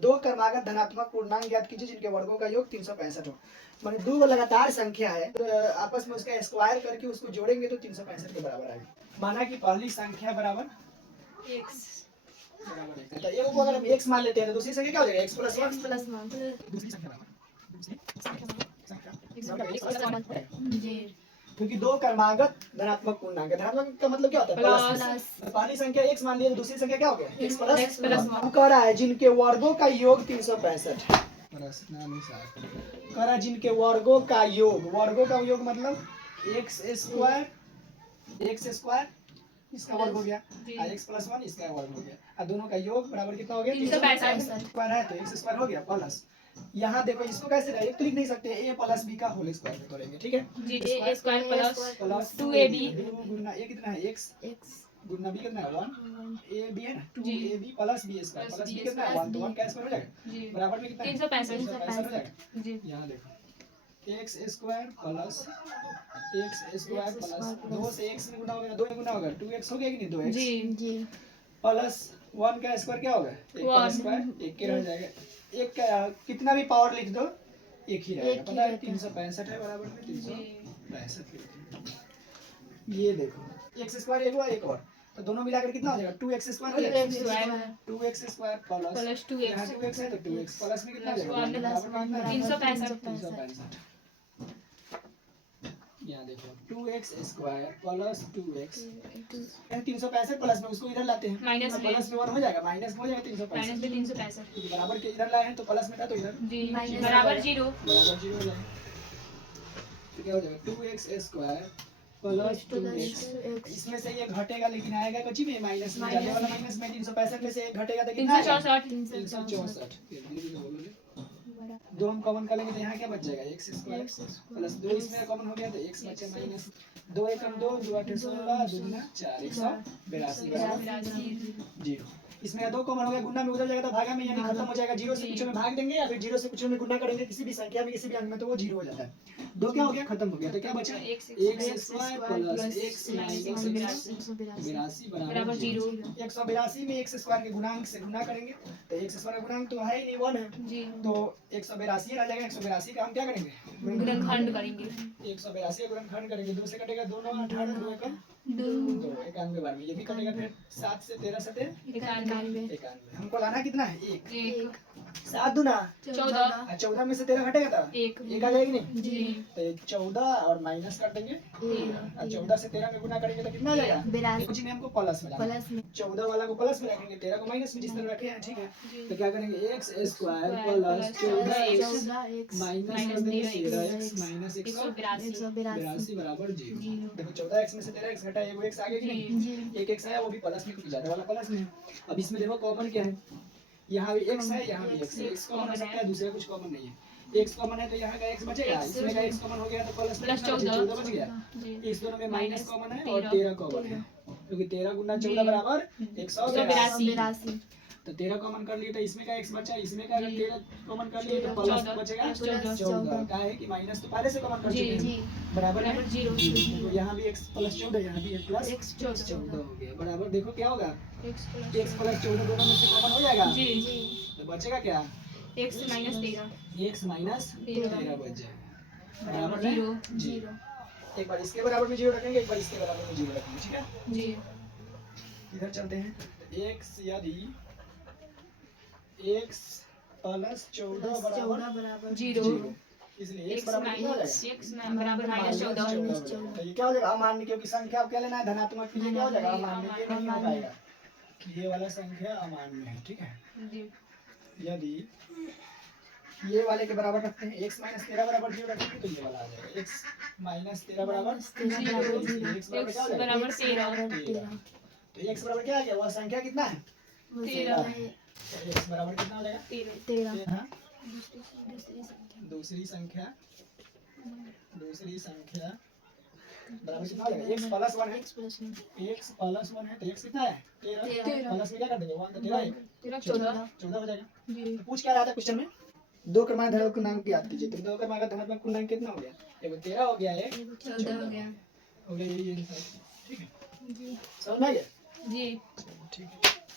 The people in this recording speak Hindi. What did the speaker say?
दो क्रमागत धनात्मक पूर्णांक ज्ञात कीजिए जिनके वर्गों का योग 365 हो। माने दो लगातार संख्या है तो आपस में उसका स्क्वायर करके उसको जोड़ेंगे तो 365 के बराबर आएगी। माना कि पहली संख्या बराबर x बराबर एक, तो एक को अगर हम x मान लेते हैं तो दूसरी संख्या क्या हो जाएगा x प्लस 1 दूसरी संख्या बराबर जी क्योंकि दो क्रमागत धनात्मक पूर्णांक है। धनात्मक का मतलब क्या होता है प्लस। पहली संख्या x मान लिया तो दूसरी संख्या क्या हो गया x प्लस 1 कह रहा है जिनके वर्गों का योग 365। प्रश्नानुसार कह रहा है जिनके वर्गों का योग मतलब x स्क्वायर इसका वर्ग हो गया और x प्लस 1 इसका वर्ग हो गया और दोनों का योग बराबर कितना हो गया 365 स्क्वायर है तो x स्क्वायर हो गया प्लस यहाँ देखो इसको कैसे डायरेक्ट तो लिख नहीं सकते a प्लस b का होल स्क्वायर करेंगे ठीक है जी a square plus 2ab Guna a कितना है x गुना b कितना है 1 a b है ना 2ab plus b square plus b कितना है 1 तो 1 का स्क्वायर हो जाएगा बराबर में कितना 365 हो जाएगा जी यहाँ देखो x स्क्वायर प्लस 2 से x में गुना होगा 2 में गुना होगा 2x हो गया कि नहीं 2x जी प्लस 1 का स्क्वायर क्या होगा 1 का स्क्वायर 1 के रह जाएगा 1 का कितना भी पावर लिख दो एक ही रहेगा पता है 365 है बराबर में 365 ये देखो x स्क्वायर एक हुआ एक और तो दोनों मिलाकर कितना हो जाएगा 2x स्क्वायर हो जाएगा 2x स्क्वायर प्लस 2x यहाँ 2x है तो 2x प्लस में कितना हो जाएगा 365 यहाँ देखो 2x square plus 2x 365 plus में उसको इधर लाते हैं माइनस में प्लस में 1 हो जाएगा माइनस में हो जाएगा 365 माइनस में 365 बराबर के इधर लाए हैं तो प्लस में था तो इधर जी बराबर 0 हो जाएगा तो क्या हो जाएगा 2x स्क्वायर प्लस 2x इसमें से ये घटेगा लेकिन आएगा कच्ची में माइनस में जाने वाला माइनस में 365 में से एक घटेगा तो कितना आएगा 364 दो हम कॉमन कर लेंगे तो यहाँ क्या बच जाएगा x स्क्वायर प्लस 2 इसमें कॉमन हो गया तो x बचा माइनस 2 एकम 2 2 8 16 2 गुना 4 182 बराबर 0 इसमें 2 कॉमन हो गया गुना में उधर जाएगा तो भागा में यानी खत्म हो जाएगा 0 से कुछ में भाग देंगे या फिर 0 से कुछ में गुना करेंगे किसी भी संख्या में किसी भी अंक में तो वो 0 हो जाता है 2 क्या हो गया खत्म हो गया तो क्या बचा x square plus x minus 182 बराबर 0 182 में x स्क्वायर के गुणांक से गुना करेंगे तो x स्क्वायर का गुणांक तो है ही नहीं 1 है जी तो 182 आ जाएगा 182 का हम क्या करेंगे गुणनखंड करेंगे 182 का गुणनखंड करेंगे 2 से कटेगा 2 9 18 2 एकम 2 91 बार में ये भी कटेगा फिर 7 से 13 से 91 हमको लाना कितना है 1 7 दूना 14 में से 13 घटेगा तो 1 आ जाएगी नहीं जी तो 14 और माइनस कर देंगे और 14 से 13 में गुना करेंगे तो कितना आ जाएगा कुछ में हमको प्लस में 14 वाला को प्लस में रखेंगे 13 को माइनस में जिस तरह रखे हैं ठीक है तो क्या करेंगे x square plus 14x minus कर देंगे 13x माइनस 182 बराबर 0 देखो 14x में से 13x घटा है वो x आगे कि नहीं एक x आया वो भी प्लस में क्योंकि ज्यादा वाला प्लस में है अब इसमें देखो कॉमन क्या है यहाँ भी x है यहाँ भी x है x कॉमन हो सकता है दूसरा कुछ कॉमन नहीं है x कॉमन है तो यहाँ का x बचेगा इसमें का x कॉमन हो गया तो प्लस 14 बच गया इस दोनों में माइनस कॉमन है और 13 कॉमन है क्योंकि 13 गुना 14 बराबर 182 तो 13 कॉमन कर लिए तो इसमें का x बचा इसमें का अगर 13 कॉमन कर लिए तो प्लस बचेगा 14 का है कि माइनस तो पहले से कॉमन कर चुके हैं बराबर है 0 तो यहाँ भी x प्लस 14 यहाँ भी प्लस 14 हो गया बराबर देखो क्या होगा x प्लस 14 दोनों में से कॉमन हो जाएगा जी तो बचेगा क्या x माइनस 13 x माइनस 13 बच जाएगा बराबर 0 एक बार इसके बराबर में 0 रखेंगे एक बार इसके बराबर में 0 रखेंगे ठीक है जी इधर चलते हैं x यदि x प्लस 14 बराबर 0 इसलिए x बराबर कितना हो जाएगा x बराबर माइनस 14 तो ये क्या हो जाएगा अमान्य क्योंकि संख्या अब क्या लेना है धनात्मक के लिए क्या हो जाएगा अमान्य ये नहीं हो पाएगा ये वाला संख्या अमान्य है ठीक है जी यदि ये वाले के बराबर रखते हैं x माइनस 13 बराबर 0 रखेंगे तो ये वाला आ जाएगा x माइनस 13 बराबर 0 x बराबर 13 तो x बराबर क्या आ गया वह संख्या कितना है 13 x बराबर कितना हो जाएगा 13 दूसरी संख्या बराबर कितना हो जाएगा x प्लस 1 है x प्लस 1 है तो x कितना है 13 प्लस में क्या कर देंगे 1 तो 14 हो जाएगा तो पूछ क्या रहा था क्वेश्चन में दो क्रमागत धनात्मक पूर्णांक याद कीजिए तो दो क्रमागत धनात्मक पूर्णांक कितना हो गया एक 13 हो गया एक 14 हो गया ये ठीक है समझ में आ गया जी ठीक है